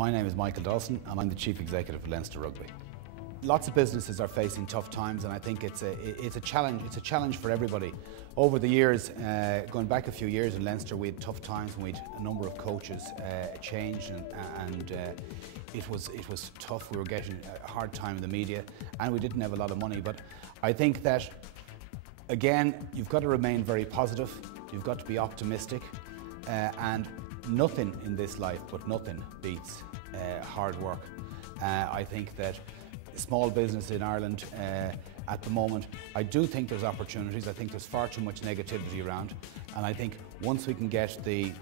My name is Michael Dawson and I'm the Chief Executive of Leinster Rugby. Lots of businesses are facing tough times, and I think it's a challenge for everybody. Over the years, going back a few years in Leinster, we had tough times when we had a number of coaches change, and it was tough. We were getting a hard time in the media and we didn't have a lot of money. But I think that, again, you've got to remain very positive, you've got to be optimistic, and nothing in this life, but nothing beats hard work. I think that small business in Ireland at the moment, I do think there's opportunities. I think there's far too much negativity around, and I think once we can get the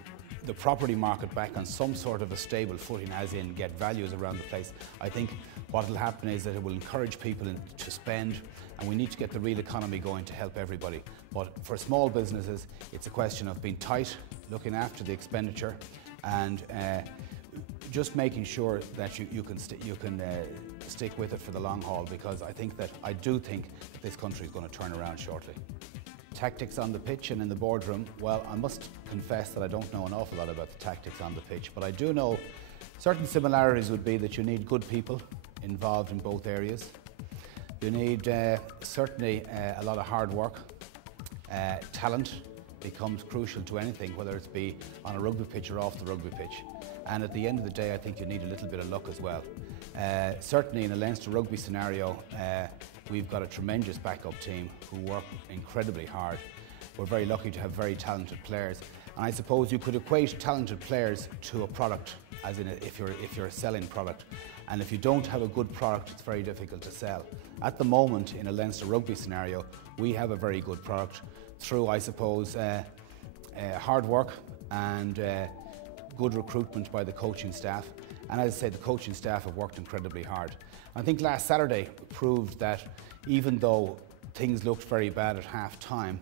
property market back on some sort of a stable footing, as in get values around the place, I think what will happen is that it will encourage people to spend, and we need to get the real economy going to help everybody. But for small businesses, it's a question of being tight, looking after the expenditure, and just making sure that you can stick with it for the long haul, because I do think that this country is going to turn around shortly. Tactics on the pitch and in the boardroom, well, I must confess that I don't know an awful lot about the tactics on the pitch, but I do know certain similarities would be that you need good people involved in both areas. You need certainly a lot of hard work. Talent becomes crucial to anything, whether it's be on a rugby pitch or off the rugby pitch. And at the end of the day, I think you need a little bit of luck as well. Certainly in a Leinster Rugby scenario, we've got a tremendous backup team who work incredibly hard. We're very lucky to have very talented players. And I suppose you could equate talented players to a product, as in if you're a selling product. And if you don't have a good product, it's very difficult to sell. At the moment, in a Leinster Rugby scenario, we have a very good product through, I suppose, hard work and good recruitment by the coaching staff. And as I say, the coaching staff have worked incredibly hard. I think last Saturday proved that even though things looked very bad at half time,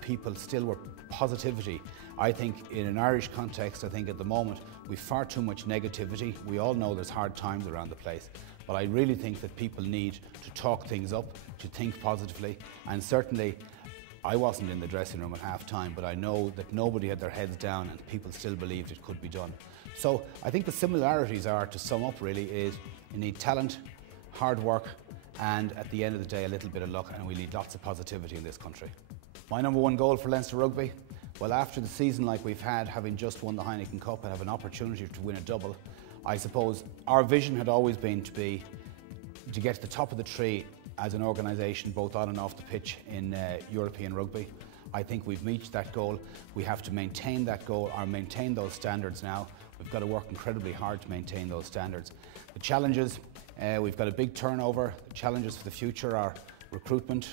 people still were positivity. I think in an Irish context, I think at the moment we've far too much negativity. We all know there's hard times around the place, but I really think that people need to talk things up, to think positively, and certainly I wasn't in the dressing room at half time, but I know that nobody had their heads down and people still believed it could be done. So I think the similarities are, to sum up really, is you need talent, hard work, and at the end of the day a little bit of luck, and we need lots of positivity in this country. My number one goal for Leinster Rugby? Well, after the season like we've had, having just won the Heineken Cup and have an opportunity to win a double, I suppose our vision had always been to get to the top of the tree as an organisation, both on and off the pitch in European rugby. I think we've reached that goal. We have to maintain that goal, or maintain those standards now. We've got to work incredibly hard to maintain those standards. The challenges, we've got a big turnover. The challenges for the future are recruitment,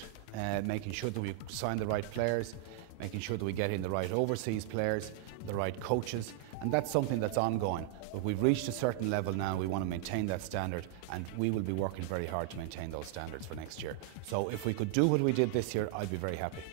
making sure that we sign the right players, making sure that we get in the right overseas players, the right coaches, and that's something that's ongoing. But we've reached a certain level now, we want to maintain that standard, and we will be working very hard to maintain those standards for next year. So if we could do what we did this year, I'd be very happy.